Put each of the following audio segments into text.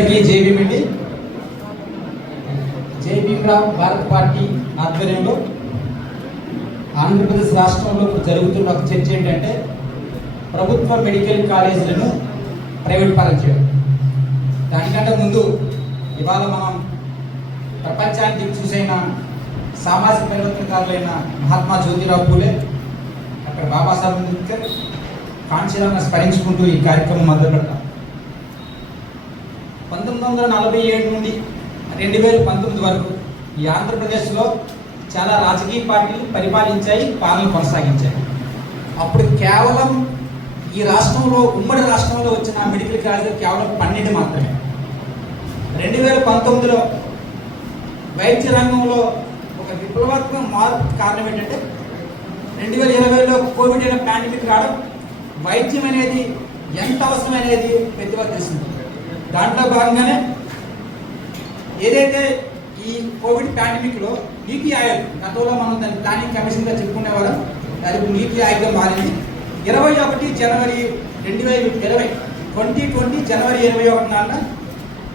JB అండి జై Bharat party ఆధ్వర్యంలో ఆంధ్రప్రదేశ్ రాష్ట్రంలో జరుగుతున్న ఒక చర్చ ఏంటంటే ప్రభుత్వ మెడికల్ కాలేజీలను ప్రైవేట్ పరం చేయడం. దానికంటే ముందు ఇవాళ మనం ప్రపంచానికి చూసైన సామాజిక పరివర్తనకారులైన మహాత్మా జ్యోతిరావు పూలే అక్కడ బాబాసాహెబ్ అంబేద్కర్ కాంచీరావును స్మరించుకుంటూ ఈ కార్యక్రమం మొదలు పెడతాం పంతొమ్మిది వందల నలభై ఏడు నుండి రెండు వేల పంతొమ్మిది వరకు ఈ ఆంధ్రప్రదేశ్లో చాలా రాజకీయ పార్టీలు పరిపాలించాయి పాలన కొనసాగించాయి. అప్పుడు కేవలం ఈ రాష్ట్రంలో ఉమ్మడి రాష్ట్రంలో వచ్చిన మెడికల్ కాలేజీలు కేవలం పన్నెండు మాత్రమే. రెండు వేల పంతొమ్మిదిలో వైద్య రంగంలో ఒక విప్లవాత్మక మార్పు కారణం ఏంటంటే రెండు వేల ఇరవైలో కోవిడ్ అనే పాండమిక్ రావడం వైద్యం అనేది ఎంత అవసరం అనేది ప్రతిపాదన తెలిసింది. దాంట్లో భాగంగానే ఏదైతే ఈ కోవిడ్ పాండమిక్లో నీతి ఆయోగ్ గతంలో మనం దాన్ని ప్లానింగ్ కమిషన్గా చెప్పుకునేవాళ్ళం అది ఇప్పుడు నీతి ఆయోగ్గా మారింది. ఇరవై ఒకటి జనవరి రెండు వేల ఇరవై ట్వంటీ ట్వంటీ జనవరి ఇరవై ఒకటి నాన్న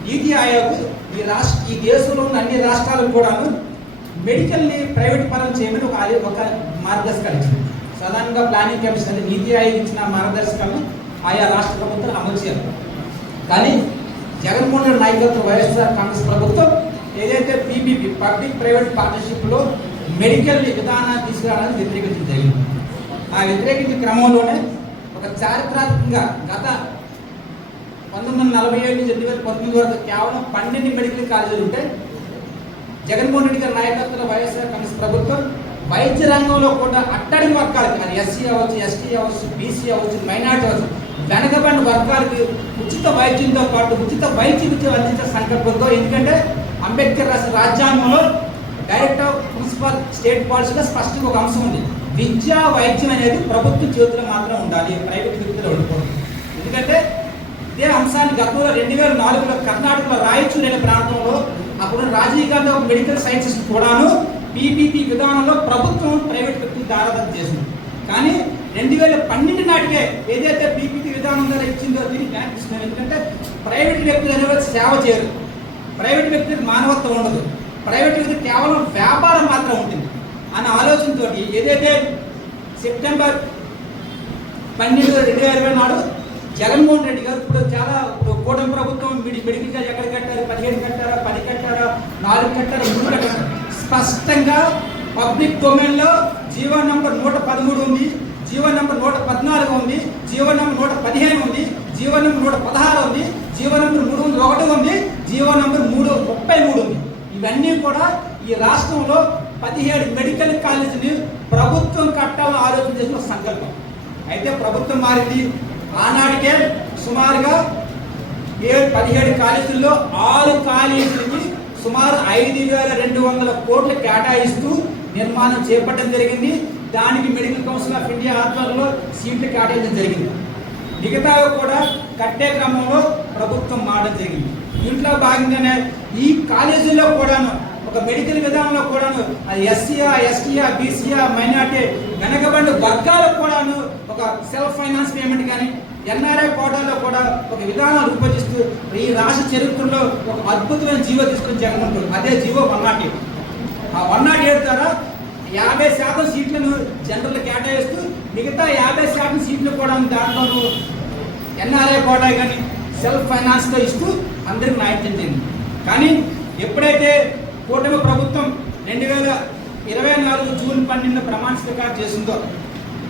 నీతి ఆయోగ్ ఈ రాష్ట్ర ఈ దేశంలో ఉన్న అన్ని రాష్ట్రాలకు కూడాను మెడికల్ని ప్రైవేట్ పరం చేయమని ఒక ఒక మార్గదర్శకాలు ఇచ్చింది. సాధారణంగా ప్లానింగ్ కమిషన్ అంటే నీతి ఆయోగ్ ఇచ్చిన మార్గదర్శకాలను ఆయా రాష్ట్ర ప్రభుత్వాలు అమలు చేయాలి. కానీ జగన్మోహన్ రెడ్డి నాయకత్వం వైఎస్ఆర్ కాంగ్రెస్ ప్రభుత్వం ఏదైతే పీపీపీ పబ్లిక్ ప్రైవేట్ పార్ట్నర్షిప్లో మెడికల్ విధానాన్ని తీసుకురావడానికి వ్యతిరేకించడం జరిగింది. ఆ వ్యతిరేకించిన క్రమంలోనే ఒక చారిత్రాత్మకంగా గత పంతొమ్మిది వందల నలభై ఏడు నుంచి రెండు వేల పంతొమ్మిది వరకు కేవలం పన్నెండు మెడికల్ కాలేజీలు ఉంటే జగన్మోహన్ రెడ్డి గారి నాయకత్వంలో వైఎస్ఆర్ కాంగ్రెస్ ప్రభుత్వం వైద్య రంగంలో కూడా అట్టడి వర్గాలకి అది ఎస్సీ అవ్వచ్చు ఎస్టీ అవ్వచ్చు బీసీ అవ్వచ్చు మైనార్టీ అవ్వచ్చు వెనకబడిన వర్గాలకి ఉచిత వైద్యంతో పాటు ఉచిత వైద్య విద్య అందించే సంకల్పంతో ఎందుకంటే అంబేద్కర్ రాసిన రాజ్యాంగంలో డైరెక్టర్ ప్రిన్సిపల్ స్టేట్ పాలసీలో స్పష్టంగా ఒక అంశం ఉంది. విద్యా వైద్యం అనేది ప్రభుత్వ చేతిలో మాత్రం ఉండాలి ప్రైవేట్ వ్యక్తులు ఉండకూడదు ఎందుకంటే ఇదే అంశాన్ని గతంలో రెండు వేల నాలుగులో కర్ణాటకలో రాయచూరు అనే ప్రాంతంలో అప్పుడు రాజీవ్ గాంధీ ఒక మెడికల్ సైన్సెస్ కూడాను పీపీపీ విధానంలో ప్రభుత్వం ప్రైవేట్ వ్యక్తులు దారాదత్తం చేసింది. కానీ రెండు వేల పన్నెండు నాటికే ఏదైతే పీపీటీ విధానం ద్వారా ఇచ్చిందో దీన్ని వెనక్కి ఎందుకంటే ప్రైవేట్ వ్యక్తులు అనేవారు సేవ చేయరు. ప్రైవేట్ వ్యక్తులకు మానవత్వం ఉండదు. ప్రైవేట్ వ్యక్తి కేవలం వ్యాపారం మాత్రం ఉంటుంది. అన్న ఆలోచనతో ఏదైతే సెప్టెంబర్ పన్నెండు రెండు వేల ఇరవై నాడు జగన్మోహన్ రెడ్డి గారు ఇప్పుడు చాలా కూటమి ప్రభుత్వం మెడి మెడికల్ ఎక్కడ కట్టారు? పదిహేను కట్టారా? పది కట్టారా? నాలుగు కట్టారా? మూడు కట్టారా? స్పష్టంగా పబ్లిక్ డొమైన్లో జీవో నంబర్ నూట పదమూడు ఉంది. జీవో నంబర్ నూట పద్నాలుగు ఉంది జీవో నంబర్ నూట పదిహేను ఉంది జీవో నంబర్ నూట పదహారు ఉంది జీవో నంబర్ మూడు వందల ఒకటి ఉంది జీవో నంబర్ మూడు ముప్పై మూడు ఉంది. ఇవన్నీ కూడా ఈ రాష్ట్రంలో పదిహేడు మెడికల్ కాలేజీని ప్రభుత్వం కట్టాలని ఆలోచన చేసిన సంకల్పం. అయితే ప్రభుత్వం మారింది. ఆనాటికే సుమారుగా ఏడు పదిహేడు కాలేజీల్లో ఆరు కాలేజీలకి సుమారు ఐదు వేల రెండు వందల కోట్లు కేటాయిస్తూ నిర్మాణం చేపట్టడం జరిగింది. దానికి మెడికల్ కౌన్సిల్ ఆఫ్ ఇండియా ఆధ్వర్యంలో సీట్లు కేటాయించడం జరిగింది. మిగతా కూడా కట్టే క్రమంలో ప్రభుత్వం మారడం జరిగింది. దీంట్లో భాగంగానే ఈ కాలేజీలో కూడాను ఒక మెడికల్ విధానంలో కూడాను అది ఎస్సీఆ ఎస్టీఆ బీసీఆ మైనార్టీ వెనకబడి వర్గాలకు కూడాను ఒక సెల్ఫ్ ఫైనాన్స్ పేమెంట్ కానీ ఎన్ఆర్ఐ కోటాలో కూడా ఒక విధానాలు రూపొందిస్తూ ఈ రాష్ట్ర చరిత్రలో ఒక అద్భుతమైన జీవో తీసుకుని జగన్ అదే జీవో వన్ నాట్ ఎయిట్. ఆ వన్ నాట్ ఎయిట్ ద్వారా యాభై శాతం సీట్లను జనరల్ కేటాయిస్తూ మిగతా యాభై శాతం సీట్లు కూడా దాంట్లో ఎన్ఆర్ఐ కోటా కానీ సెల్ఫ్ ఫైనాన్స్తో ఇస్తూ అందరికి న్యాయం చెందింది కానీ ఎప్పుడైతే కూటమి ప్రభుత్వం రెండు వేల ఇరవై నాలుగు జూన్ పన్నెండు ప్రమాణ స్వీకారం చేసిందో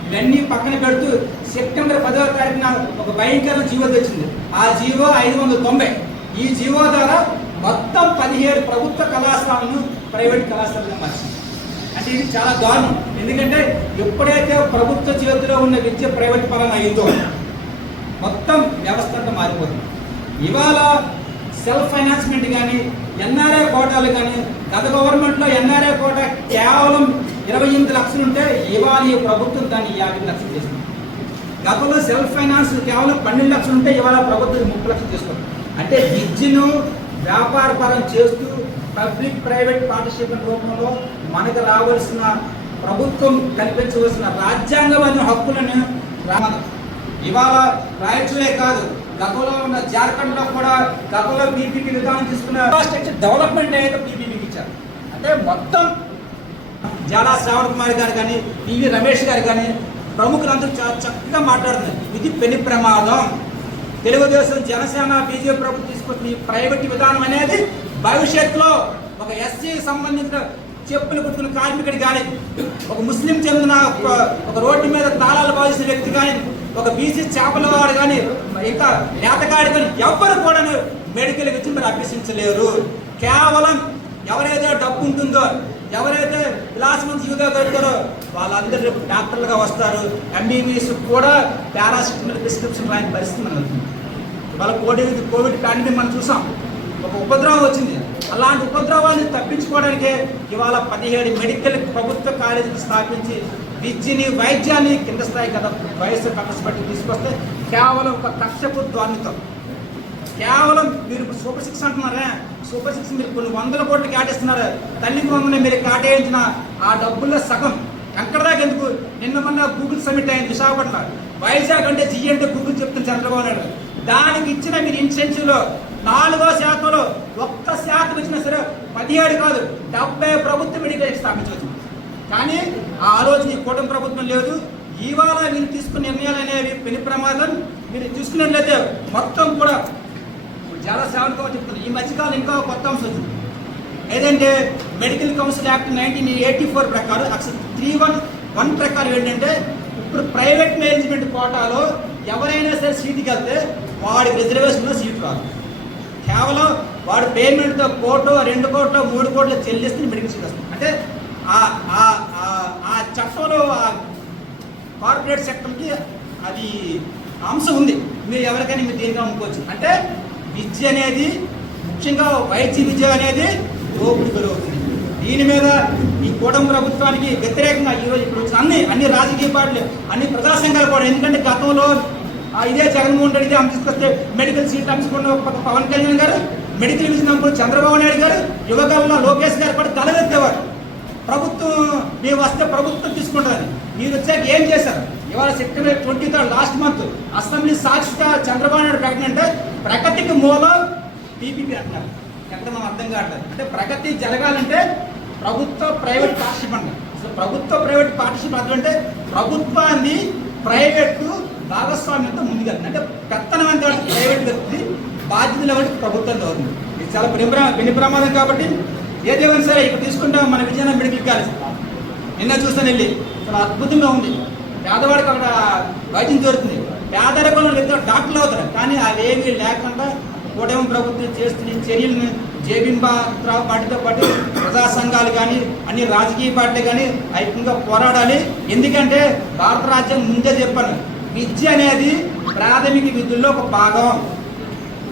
ఇవన్నీ పక్కన పెడుతూ సెప్టెంబర్ పదవ తారీఖున ఒక భయంకర జీవో తెచ్చింది. ఆ జీవో ఐదు వందల తొంభై. ఈ జీవో ద్వారా మొత్తం పదిహేడు ప్రభుత్వ కళాశాలను ప్రైవేట్ కళాశాలగా మార్చింది. అంటే ఇది చాలా దారుణం. ఎందుకంటే ఎప్పుడైతే ప్రభుత్వ చేతిలో ఉన్న విద్య ప్రైవేట్ పరం అయిందో మొత్తం వ్యవస్థ అంతా మారిపోతుంది. ఇవాళ సెల్ఫ్ ఫైనాన్స్మెంట్ కానీ ఎన్ఆర్ఐ కోటాలు కానీ గత గవర్నమెంట్లో ఎన్ఆర్ఐ కోట కేవలం ఇరవై ఎనిమిది లక్షలు ఉంటే ఇవాళ ఈ ప్రభుత్వం దాన్ని యాభై లక్షలు చేసింది గతంలో సెల్ఫ్ ఫైనాన్స్ కేవలం పన్నెండు లక్షలు ఉంటే ఇవాళ ప్రభుత్వం ముప్పై లక్షలు చేస్తుంది. అంటే విద్యను వ్యాపారపరం చేస్తూ పబ్లిక్ ప్రైవేట్ పార్ట్నర్షిప్ రూపంలో మనకు రావాల్సిన ప్రభుత్వం కల్పించవలసిన రాజ్యాంగమైన హక్కులను ఇవాళ రాయచూరే కాదు గతంలో ఉన్న జార్ఖండ్లో కూడా గతంలో పీపీపీ విధానం తీసుకున్న ఇన్ఫ్రాస్ట్రక్చర్ డెవలప్మెంట్ అయితే పీపీపీకి ఇచ్చారు అంటే మొత్తం జాలా శ్రావణ్ కుమార్ గారు కానీ పివి రమేష్ గారు కానీ ప్రముఖులందరూ చాలా చక్కగా మాట్లాడుతున్నారు. ఇది పెను ప్రమాదం. తెలుగుదేశం జనసేన బీజేపీ ప్రభుత్వం తీసుకొచ్చిన ఈ ప్రైవేట్ విధానం అనేది భవిష్యత్తులో ఒక ఎస్సీ సంబంధించిన చెప్పులు కుట్టుకున్న కార్మికుడు కానీ ఒక ముస్లిం చెందిన ఒక- ఒక రోడ్డు మీద తాళాలు బాధించిన వ్యక్తి కానీ ఒక బీసీ చేపల వాడు కానీ ఇంకా నేతగాడు కానీ ఎవ్వరు కూడా మెడికల్ ఇచ్చి మీరు అభ్యసించలేరు కేవలం ఎవరైతే డబ్బు ఉంటుందో ఎవరైతే విలాసవంత యూగా కడతారో వాళ్ళందరూ డాక్టర్లుగా వస్తారు. ఎంబీబీఎస్ కూడా పారాసిటమాల్ ప్రిస్క్రిప్షన్ రాని పరిస్థితి మనకు వాళ్ళ కోవిడ్ కోవిడ్ పాండమిక్ మనం చూసాం. ఒక ఉపద్రవం వచ్చింది. అలాంటి ఉపద్రవాన్ని తప్పించుకోవడానికే ఇవాళ పదిహేడు మెడికల్ ప్రభుత్వ కాలేజీలు స్థాపించి విద్యని వైద్యాన్ని కింద స్థాయి కదా వయస్సు కట్టబట్టి తీసుకొస్తే కేవలం ఒక కక్షపు ధ్వనితో. కేవలం మీరు ఇప్పుడు సూపర్ సిక్స్ అంటున్నారా సూపర్ సిక్స్ మీరు కొన్ని వందల కోట్లు కేటాయిస్తున్నారు తల్లి వందనే మీరు కేటాయించిన ఆ డబ్బుల్లో సగం. ఎక్కడ దాకా ఎందుకు? నిన్న మొన్న గూగుల్ సమిట్ అయింది విశాఖపట్నం వైజాగ్ అంటే జీ అంటే గూగుల్ చెప్తుంది చంద్రబాబు నాయుడు దానికి ఇచ్చిన మీరు ఇన్సెన్సివ్లో నాలుగో శాతంలో ఒక్క శాతం ఇచ్చినా సరే పదిహేడు కాదు డెబ్బై ప్రభుత్వ మెడికల్ స్థాపించవచ్చు. కానీ ఆ ఆలోచన ఈ కూటమి ప్రభుత్వం లేదు. ఇవాళ మీరు తీసుకున్న నిర్ణయాలు అనేవి పెను ప్రమాదం. మీరు చూసుకున్నట్లయితే మొత్తం కూడా చాలా సేవలుగా చెప్తున్నారు. ఈ మధ్యకాలం ఇంకా కొత్త అంశం వచ్చింది. ఏదంటే medical council act nineteen eighty four ప్రకారం అసలు త్రీ వన్ వన్ ప్రకారం ఏంటంటే ఇప్పుడు ప్రైవేట్ మేనేజ్మెంట్ కోటాలో ఎవరైనా సరే సీటుకి వెళ్తే వాడికి రిజర్వేషన్లో సీట్ రాదు. కేవలం వాడు పేమెంట్తో కోటో రెండు కోట్లో మూడు కోట్లు చెల్లిస్తే మెడికల్ సీట్ వస్తుంది. అంటే ఆ- ఆ- ఆ- చట్టంలో ఆ కార్పొరేట్ సెక్టర్కి అది అంశం ఉంది. మీరు ఎవరికైనా మీరు దీనిగా అమ్ముకోవచ్చు. అంటే విద్య అనేది ముఖ్యంగా వైద్య విద్య అనేది దోపిడి పెరుగుతుంది దీని మీద ఈ కూటమి ప్రభుత్వానికి వ్యతిరేకంగా ఈరోజు ఇప్పుడు అన్ని అన్ని రాజకీయ పార్టీలు అన్ని ప్రజా సంఘాలు కూడా ఎందుకంటే గతంలో ఇదే జగన్మోహన్ రెడ్డి ఆమె తీసుకొస్తే మెడికల్ సీట్ అమ్ముకున్న పవన్ కళ్యాణ్ గారు మెడికల్ విజన్ అమ్ముకున్న చంద్రబాబు నాయుడు గారు యువకాలంలో లోకేష్ గారు కూడా తలవెత్తేవారు ప్రభుత్వం మేము వస్తే ప్రభుత్వం తీసుకుంటారని మీరు వచ్చాక ఏం చేశారు? ఇవాళ September twenty third last month assembly సాక్షిగా చంద్రబాబు నాయుడు ప్రకటన అంటే ప్రగతికి మూలం టీపీపీ అంటున్నారు. ఎంత మనం అర్థం కావట్లేదు. అంటే ప్రగతి జరగాలంటే ప్రభుత్వ ప్రైవేట్ పార్టీషిప్ అంటారు. అసలు ప్రభుత్వ ప్రైవేట్ పార్టీషిప్ అర్థం అంటే ప్రభుత్వాన్ని ప్రైవేట్ భాగస్వామ్యంతో ముందుగా అంటే పెత్తనం ఎంత ప్రైవేట్ వ్యక్తి బాధ్యతలు ఎవరికి? ప్రభుత్వం అవుతుంది ఇది చాలా పెను పెను ప్రమాదం కాబట్టి ఏదేమైనా సరే ఇప్పుడు తీసుకుంటాం మన విజయనగరం మెడికల్ కాలేజ్. నిన్న చూస్తాను వెళ్ళి. చాలా అద్భుతంగా ఉంది. పేదవాడికి అక్కడ వైద్యం దొరుకుతుంది పేదరికంలో ఇద్దరు డాక్టర్లు అవుతారు. కానీ అవేమీ లేకుండా కూటమి ప్రభుత్వం చేస్తున్న చర్యలను జేబింబా పార్టీతో పాటు ప్రజా సంఘాలు కానీ అన్ని రాజకీయ పార్టీలు కానీ ఐక్యంగా పోరాడాలి. ఎందుకంటే భారత రాజ్యం ముందే చెప్పాను. విద్య అనేది ప్రాథమిక విద్యల్లో ఒక భాగం.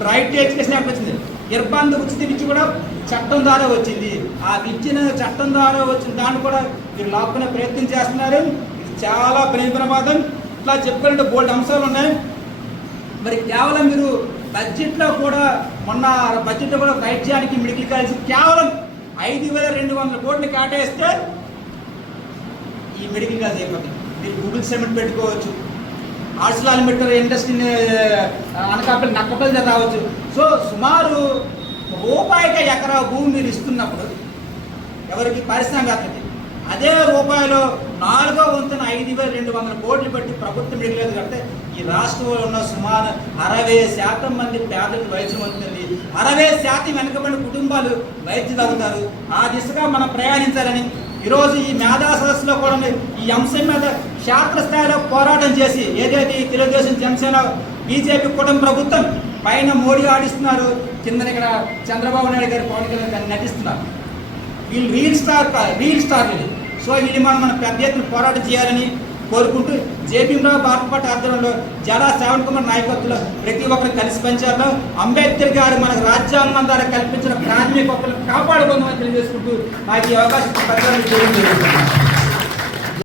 రైట్ టు ఎడ్యుకేషన్ యాక్ట్ వచ్చింది? నిర్బంధ ఉచిత విద్య కూడా చట్టం ద్వారా వచ్చింది. ఆ విద్యను చట్టం ద్వారా వచ్చిన దాన్ని కూడా మీరు లాక్కునే ప్రయత్నం చేస్తున్నారు. ఇది చాలా ప్రేమ ప్రమాదం ఇట్లా చెప్పుకుంటే బోల్డ్ అంశాలు ఉన్నాయి. మరి కేవలం మీరు బడ్జెట్లో కూడా మొన్న బడ్జెట్లో కూడా వైద్యానికి మెడికల్ కాలేజ్ కేవలం ఐదు వేల రెండు వందల కోట్లు కేటాయిస్తే ఈ మెడికల్ కాలేజ్ అయిపోతుంది. మీరు గూగుల్ సెమెంట్ పెట్టుకోవచ్చు. ఆర్ట్స్లాల్ మెట్రో ఇండస్ట్రీని అనకాపల్లి నక్కపల్లి రావచ్చు. సో సుమారు రూపాయికి ఎకరా భూమి మీరు ఇస్తున్నప్పుడు ఎవరికి? పారిశ్రామికతకి అదే రూపాయలు నాలుగో వంతున ఐదు వేల రెండు వందల కోట్లు పెట్టి ప్రభుత్వం మిగిలేదు కడితే ఈ రాష్ట్రంలో ఉన్న సుమారు అరవై శాతం మంది పేదలకు వైద్యం అందుతుంది. అరవై శాతం వెనుకబడిన కుటుంబాలు వైద్యులు అవుతారు ఆ దిశగా మనం ప్రయాణించాలని ఈరోజు ఈ మేధా సదస్సులో కూడా ఈ అంశం మీద క్షేత్రస్థాయిలో పోరాటం చేసి ఏదైతే ఈ తెలుగుదేశం జనసేన బీజేపీ కుటుంబ ప్రభుత్వం పైన మోడీ ఆడిస్తున్నారు కింద ఇక్కడ చంద్రబాబు నాయుడు గారి పవన్ కళ్యాణ్ గారు నటిస్తున్నారు. వీళ్ళు రీల్ స్టార్ రీల్ స్టార్ ఇది సో వీళ్ళు మనం మన పెద్ద ఎత్తున పోరాటం చేయాలని కోరుకుంటూ జేపీరావు భారత పార్టీ ఆధ్వర్యంలో జలా శ్రావణ్ కుమార్ నాయకత్వంలో ప్రతి ఒక్కరు కలిసి పనిచేద్దాం అంబేద్కర్ గారు మనకు రాజ్యాంగం ద్వారా కల్పించిన ప్రాథమిక హక్కులను కాపాడుకుందామని తెలియజేసుకుంటూ నాకు ఈ అవకాశం ఇచ్చిన పెద్దలకు